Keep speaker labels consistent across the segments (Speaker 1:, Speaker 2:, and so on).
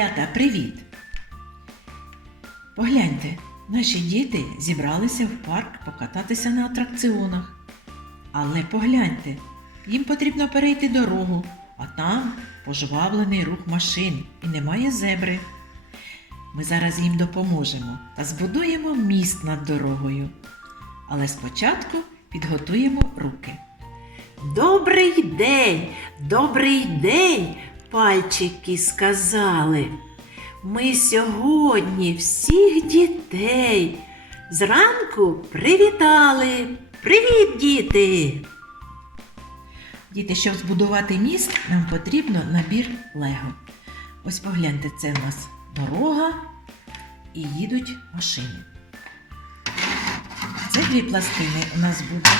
Speaker 1: Малята, привіт! Погляньте, наші діти зібралися в парк покататися на атракціонах. Але погляньте, їм потрібно перейти дорогу, а там пожвавлений рух машин і немає зебри. Ми зараз їм допоможемо та збудуємо міст над дорогою. Але спочатку підготуємо руки.
Speaker 2: Добрий день, добрий день, пальчики сказали. Ми сьогодні всіх дітей зранку привітали. Привіт, діти!
Speaker 1: Діти, щоб збудувати міст, нам потрібно набір Лего. Ось погляньте, це в нас дорога і їдуть машини. Це дві пластини у нас буде.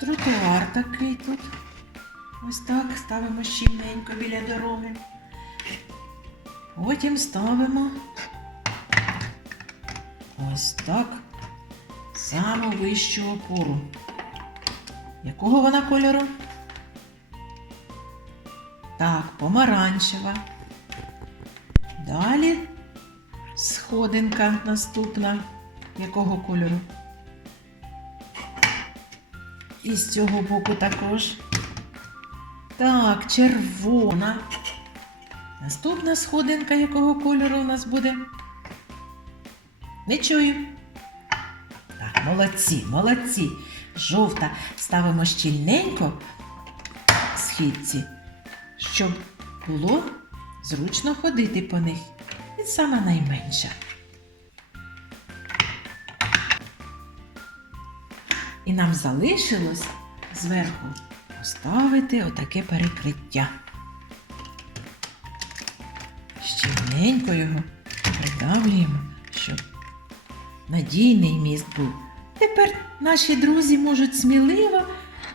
Speaker 1: Тротуар такий тут. Ось так ставимо щільненько біля дороги. Потім ставимо ось так саму вищу опору. Якого вона кольору? Так, помаранчева. Далі сходинка наступна. Якого кольору? І з цього боку також. Так, червона. Наступна сходинка якого кольору у нас буде? Не чую. Так, молодці, молодці. Жовта ставимо щільненько східці, щоб було зручно ходити по них. І сама найменша. І нам залишилось зверху поставити отаке перекриття. Щільненько його придавлюємо, щоб надійний міст був. Тепер наші друзі можуть сміливо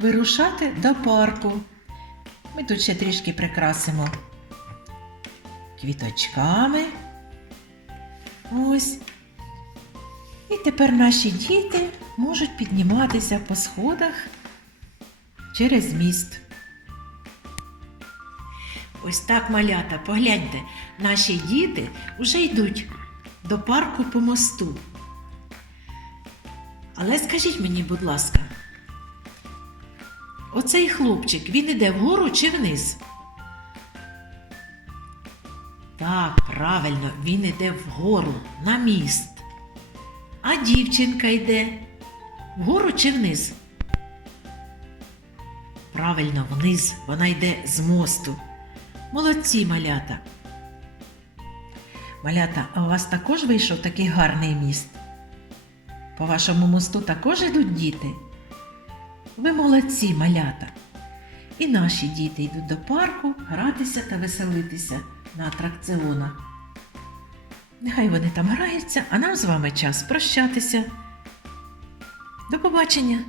Speaker 1: вирушати до парку. Ми тут ще трішки прикрасимо квіточками. Ось. І тепер наші діти можуть підніматися по сходах через міст. Ось так, малята, погляньте, наші діти вже йдуть до парку по мосту. Але скажіть мені, будь ласка, оцей хлопчик, він іде вгору чи вниз? Так, правильно, він іде вгору, на міст. А дівчинка йде вгору чи вниз? Правильно, вниз, вона йде з мосту. Молодці малята. Малята, а у вас також вийшов такий гарний міст? По вашому мосту також йдуть діти? Ви молодці, малята. І наші діти йдуть до парку гратися та веселитися на атракціонах. Нехай вони там граються, а нам з вами час прощатися. До побачення!